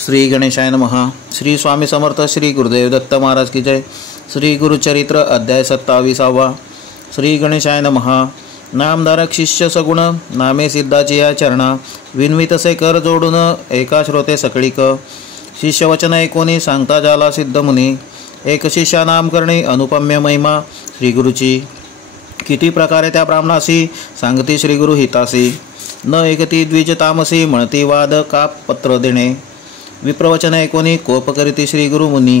श्री गणेशाय नमः। श्री स्वामी समर्थ श्री गुरुदेव दत्त महाराज की जय। श्री गुरुचरित्र अध्याय 27। श्री गणेशाय नमः। नामधारक शिष्य सगुण नामे सिद्धाची या चरणा विनवितसे कर जोडून एका श्रोते सकळीक शिष्यवचन ऐकोनी सांगता जाला सिद्ध मुनी एक शिष्या नाम करणे अनुपम्य महिमा श्री गुरुची किती प्रकारे त्या ब्राह्मणासी सांगती श्री गुरु हितासी न एकती द्विज तामसी म्हणती वाद का पत्र देणे विप्रवचन ऐकोनी कोप करीती श्री गुरु मुनी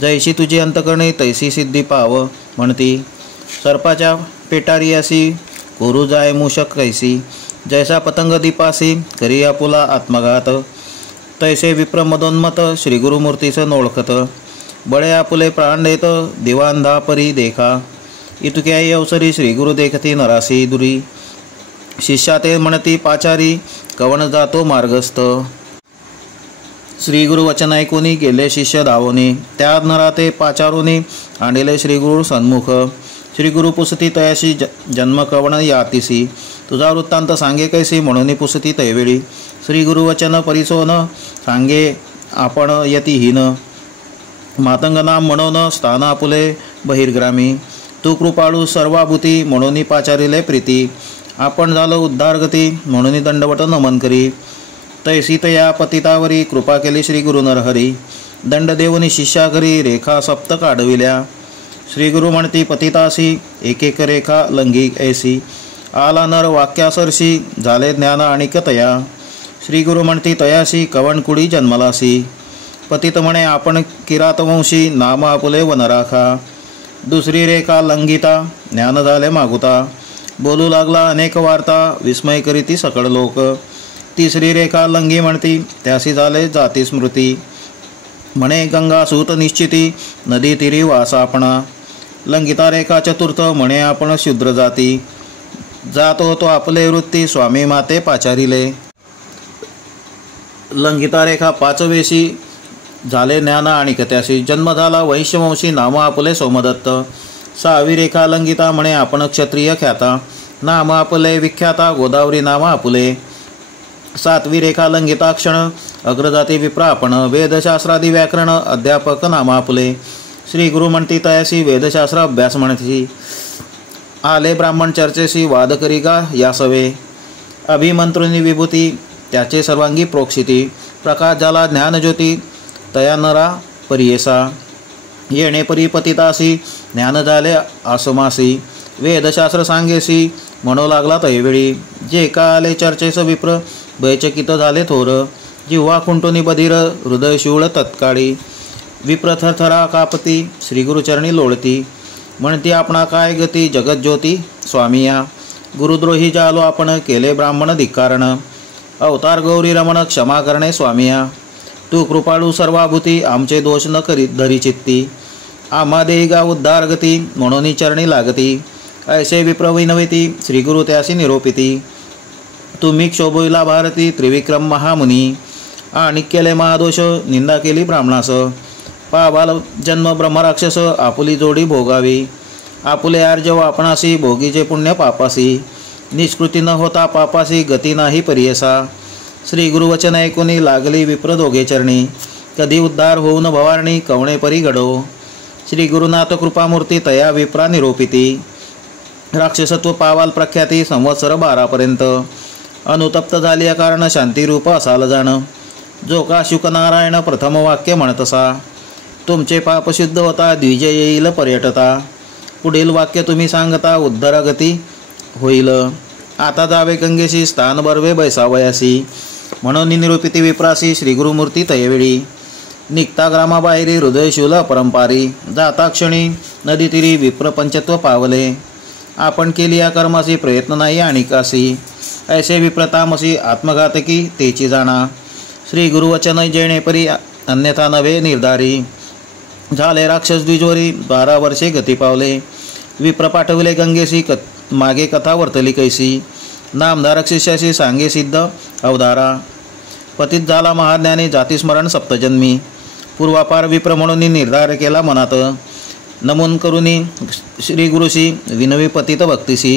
जैशी तुझी अंतकरणे तैसी सिद्धी पाव म्हणती सर्पाच्या पेटारियासी कोरू जाय मूषक कैसी जैसा पतंग दीपासी करी आपुला आत्मघात तैसे विप्र मदोन्मत श्री गुरुमूर्तीचं नोळखत बळे आपुले प्राण देत दिवांधा परी देखा इतक्याही अवसरी श्री गुरु देखती नरासी दुरी शिष्या ते म्हणती पाचारी कवन जातो मार्गस्थ श्री गुरु वचन ऐकोनी गेले शिष्य धावोनी त्या नराते पाचारोनी आणले श्री गुरु सन्मुख श्री गुरु पुसती तयाशी जन्म कवन यातिसी तुझा वृत्तांत सांगे कैसी म्हणून पुसती तैवेळी श्री गुरु वचन परिसोन सांगे आपण यतिहीन मातंग नाम म्हणून स्थान आपुले बहिर्ग्रामी तू कृपाळू सर्वाभूती म्हणून पाचारिले प्रीती आपण झालो उद्धारगती म्हणून दंडवट नमन करी तैसी तया पतितावरी कृपा केली श्री गुरु नरहरी दंड देवनी शिष्या घरी रेखा सप्त काढविल्या श्री गुरु म्हणती पतितासी एक एक रेखा लंगी ऐसी आला नर वाक्यासरशी झाले ज्ञान आणिक तया श्री गुरु म्हणती तयासी कवणकुडी जन्मलासी पतित म्हणे आपण किरातवंशी नाम आपुले वनराखा दुसरी रेखा लंघिता ज्ञान झाले मागुता बोलू लागला अनेक वार्ता विस्मय करीती सकळ लोक तिसरी रेखा लंगी म्हणती त्यासी झाले जाती स्मृती म्हणे गंगा सूत निश्चिती नदी तिरी वास आपणा लंघिता रेखा चतुर्थ म्हणे आपण शूद्र जाती जातो तो आपले वृत्ती स्वामी माते पाचारिले लंघिता रेखा पाचवेशी झाले ज्ञान आणि कत्याशी जन्म झाला वैश्यवंशी नाम आपले सोमदत्त सहावी रेखा लंघिता म्हणे आपण क्षत्रिय ख्याता नाम आपले विख्याता गोदावरी नाम आपुले सातवी रेखा लंघिता क्षण अग्रजाती विप्र आपण वेदशास्त्रादी व्याकरण अध्यापक नाम आपुले श्री गुरु म्हणती तयासी वेदशास्त्र अभ्यास म्हणती आले ब्राह्मण चर्चेशी वाद करी गा यासवे अभिमंत्रुनी विभूती त्याचे सर्वांगी प्रोक्षिती प्रकाश झाला ज्ञानज्योती तया नरा परियेसा येणे परी पतितासी ज्ञान झाले आसमासी वेदशास्त्र सांगेसी म्हणू लागला तैवेळी जे का आले चर्चेस विप्र भयचकित झाले थोर जिव्हा खुंटुनी बधीर हृदय शिवळ तत्काळी विप्र थरथरा कापती श्री गुरुचरणी लोळती म्हणती आपणा काय गती जगज्योती स्वामिया गुरुद्रोही जालो आपण केले ब्राह्मण धिक्कारण अवतार गौरी रमण क्षमा करणे स्वामिया तू कृपाळू सर्वाभूती आमचे दोष न करीत धरी चित्ती आम्हा देई गा उद्धार गती म्हणून चरणी लागती ऐसे विप्र विनविती श्री गुरु त्यासी निरोपिती तुम्ही क्षोभविला भारती त्रिविक्रम महामुनी आणि केले महादोष निंदा केली ब्राह्मणास पावाल जन्म ब्रह्मराक्षस आपुली जोडी भोगावी आपुले आर्जव आपणासी भोगीचे पुण्य पापासी निष्कृती न होता पापासी गती नाही परियसा श्री गुरुवचन ऐकुनी लागली विप्र दोघे चरणी कधी उद्धार होऊन भवारणी कवणे परी घडो श्री गुरुनाथ कृपामूर्ती तया विप्रा निरोपिती राक्षसत्व पावाल प्रख्याती संवत्सर 12 पर्यंत अनुतप्त झाली कारण शांतिरूप असाल जाण जो का शुकनारायण प्रथम वाक्य म्हणतसा तुमचे पाप शुद्ध होता द्विज येईल पर्यटता पुढील वाक्य तुम्ही सांगता उद्धरगती होईल आता जावे गंगेशी स्थान बर्वे बैसावयासी म्हणून निरूपिती विप्रासी श्री गुरुमूर्ती तयवेळी निघता ग्रामाबाहेरी हृदय शूल अपरंपारी जाता क्षणी नदी तिरी विप्र पंचत्व पावले आपण केली या कर्मासी प्रयत्न नाही आणि कासी ऐसे विप्रतामसी आत्मघातकी तेची जाणा श्री गुरुवचन जेणेपरी अन्यथा नव्हे निर्धारी झाले राक्षस द्विजोरी 12 वर्षे गती पावले विप्र पाठविले गंगेशी मागे कथा वर्तली कैसी नामधारक शिष्याशी सांगे सिद्ध अवधारा पतित झाला महाज्ञानी जातीस्मरण सप्तजन्मी पूर्वापार विप्र म्हणून निर्धार केला मनात नमून करुनी श्री गुरुशी विनवी पतित भक्तीसी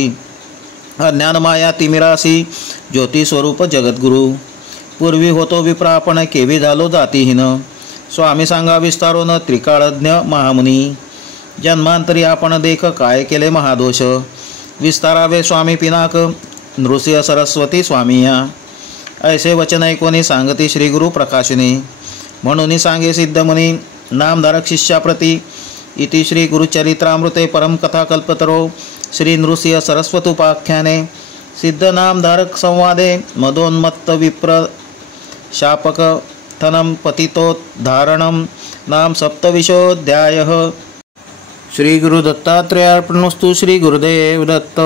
अज्ञान माया तिमिरासी ज्योती स्वरूप जगद्गुरु पूर्वी होतो विप्र आपण केवी झालो जातीहीन। स्वामी सांगा विस्तारोन त्रिकाळज्ञ महामुनी। जन्मांतरी आपण देख काय केले महादोष। विस्तारावे स्वामी पिनाक नृसिंह सरस्वती स्वामिया। ऐसे वचन ऐकोनी सांगती श्री गुरु प्रकाशिनी। म्हणून सांगे सिद्धमुनी नामधारक शिष्याप्रती। इति श्री गुरुचरित्रामृते परम कथा कल्पतरो श्री नृसिंह सरस्वतोपाख्याने सिद्ध नामधारक संवादे मदोन्मत्त विप्र शापक थनम पतितोद्धारणम नाम सप्तविंशोऽध्यायः। श्री गुरु दत्तात्रेयार्पणमस्तु। श्री गुरुदेव दत्त।